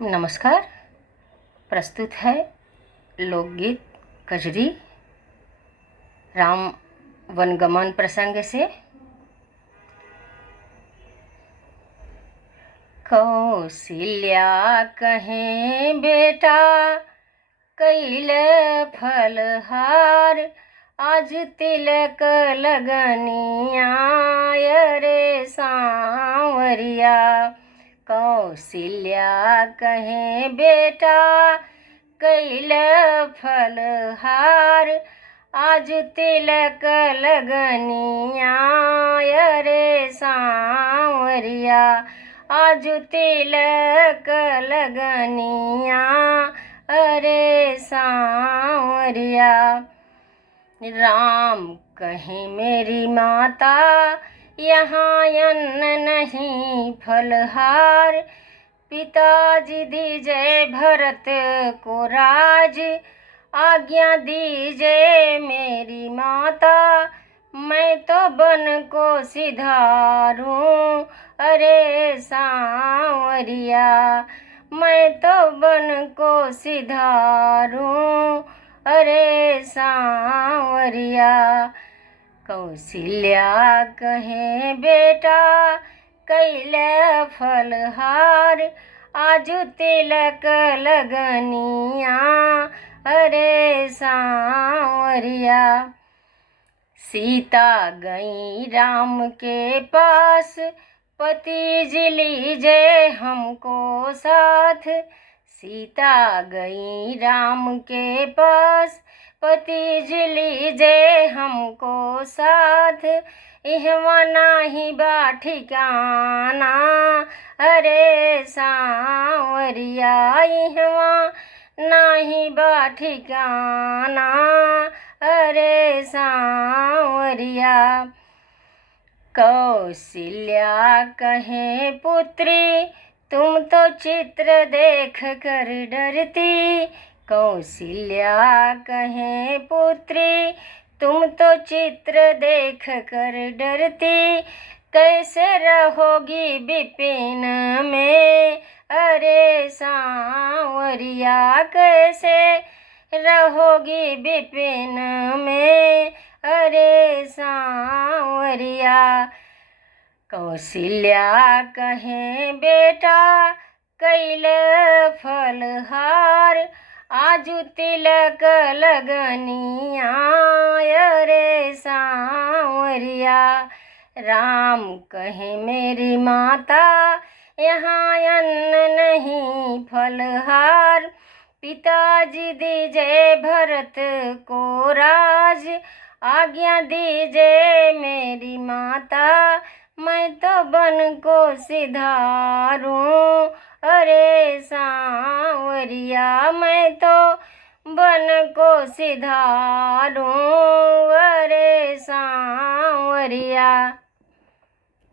नमस्कार। प्रस्तुत है लोकगीत कजरी राम वनगमन प्रसंग से। कौशल्या कहें बेटा कैल फलहार, आज तिलक लगनिया रे सांवरिया। कौशल्या कहें बेटा कैल फलहार, आज तिलक लगनिया रे सांवरिया। आज तिलक लगनिया अरे सांवरिया। राम कहे मेरी माता यहाँ अन्न नहीं फलहार, पिताजी दीजिए भरत को राज, आज्ञा दीजिए मेरी माता, मैं तो बन को सिधारूं अरे सांवरिया। मैं तो बन को सिधारूं अरे सांवरिया। कौशल्या कहे बेटा कैल फलहार, आज तिलक लगनिया अरे सांवरिया। सीता गई राम के पास, पति जी लीजिए हमको साथ। सीता गई राम के पास, पति जी लीजिए हमको साथ। इहवा नाही बा ठिकाना अरे सांवरिया, इहवा नाही बा ठिकाना अरे सांवरिया। कौशल्या कहे पुत्री तुम तो चित्र देख कर डरती। कौशल्या कहे पुत्री तुम तो चित्र देख कर डरती, कैसे रहोगी विपिन में अरे सांवरिया। कैसे रहोगी विपिन में अरे सांवरिया। कौशल्या कहे बेटा कैल फलहार, आज तिलक लगनिया रे सांवरिया। राम कहे मेरी माता यहाँ अन्न नहीं फलहार, पिताजी दीजिए भरत को राज, आज्ञा दीजिए मेरी माता, मैं तो बन को सिधारूं अरे सांवरिया। मैं तो बन को सिधारूं अरे सांवरिया।